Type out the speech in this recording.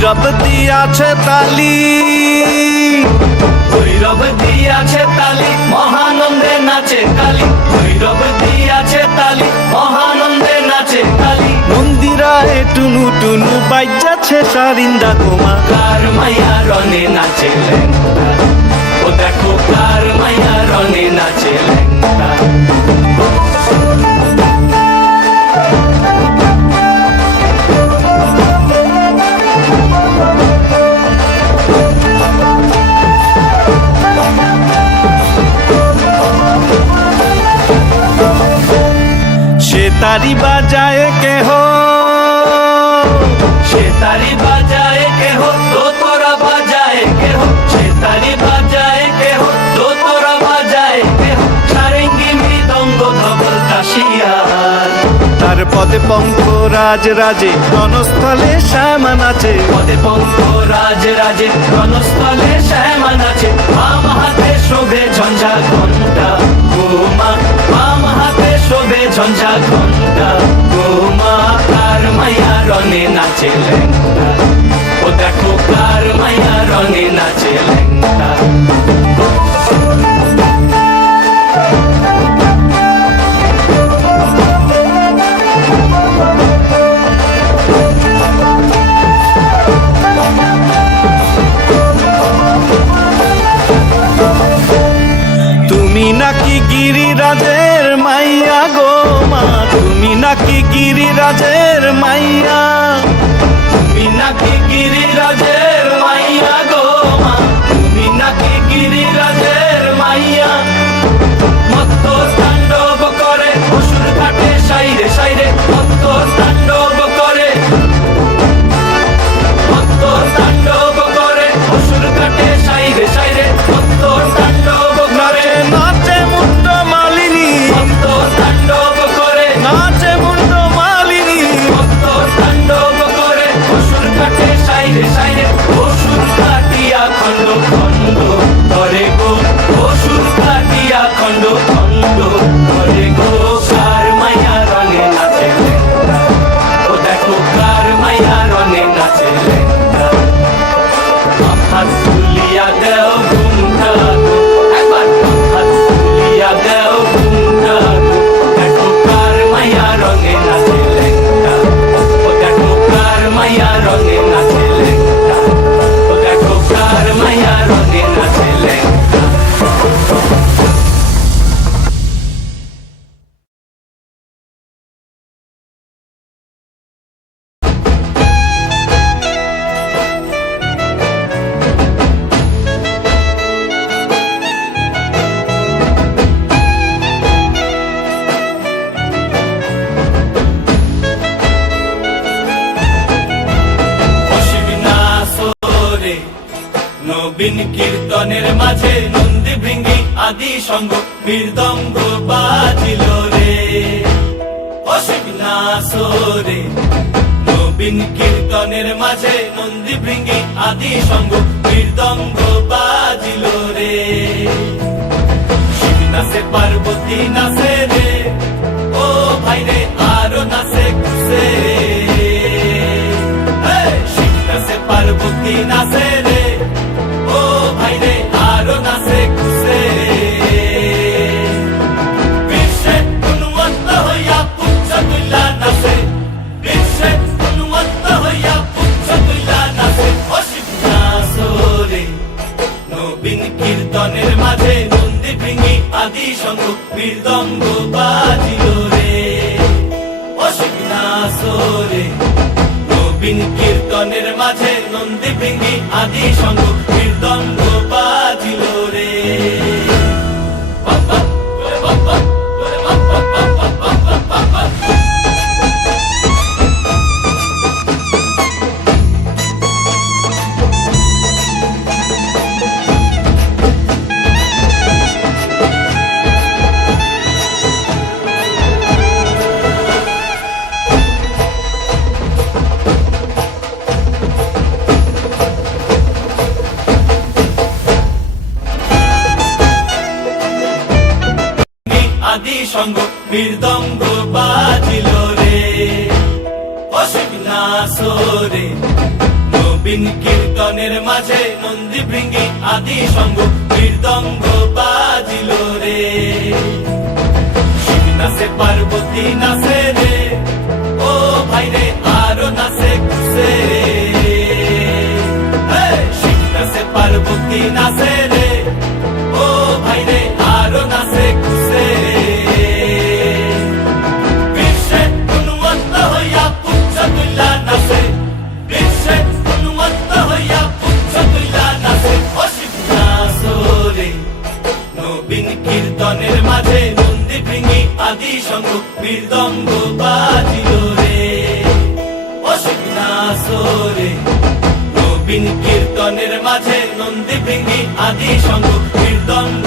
ভৈরব দিয়াছে তালি। ভৈরব দিয়াছে তালি মহানন্দে নাচে কালী ভৈরব দিয়াছে তালি মহানন্দে নাচে কালী মন্দিরায় টুনু টুনু বাইজাছে সারিন্দা কোমা কার মাইয়া রনে নাচে ও দেখো কার মাইয়া রনে নাচে লেঙ্গা সে তারি বাজায় কেহ? সে তারি বাজায় কেহ? তো তোরা বাজায় কেহ? সে তারি বাজায় কেহ? তো তোরা বাজায় কেহ? সারেঙ্গি মৃদঙ্গ ধবল কাশিয়ার। তার পদে পঙ্ক রাজ রাজে রণস্থলে শ্যামা আছে। পদে পঙ্ক রাজ রাজে রণস্থলে শ্যামা আছে। বাম হাতে শোভে ঝঞ্ঝা ঘণ্টা গোমা কার মায়া রনে নাচে ও দেখো কার মায়া রনে নাচে লেঙ্গা গিরিরাজের মাইয়া। মাঝে নন্দী ভৃঙ্গি আদি সঙ্গ মৃদঙ্গ বাজিল রে। অশ্বিনাসরে নবীন কীর্তনের মাঝে নন্দী ভৃঙ্গি আদি সঙ্গ মৃদঙ্গ বাজিল রে। নাচে পার্বতী নাচে রে, ও ভাই রে, আরও নাচে খুশে শিব নাচে পার্বতী নাচে কীর্তনের মাঝে নন্দী ভেঙে আদি সঙ্গ বীরদঙ্গ বাজিল রে। অসুবিধাসরে নবীন কীর্তনের মাঝে নন্দী ভেঙে আদি সঙ্গ মৃদঙ্গ বাজিল সঙ্গ মৃদঙ্গ বাজিল রে। অসিক না সোরে নবীন কীর্তনের মাঝে নন্দী ভৃঙ্গি আদি সঙ্গ মৃদঙ্গ বাজিল রে। শিব নাচে পার্বতী নাচে সঙ্গ মৃদঙ্গ বাজিল রে। অসিত নাচরে নবীন কীর্তনের মাঝে নন্দী ভৃঙ্গি আদি সঙ্গ মৃদঙ্গ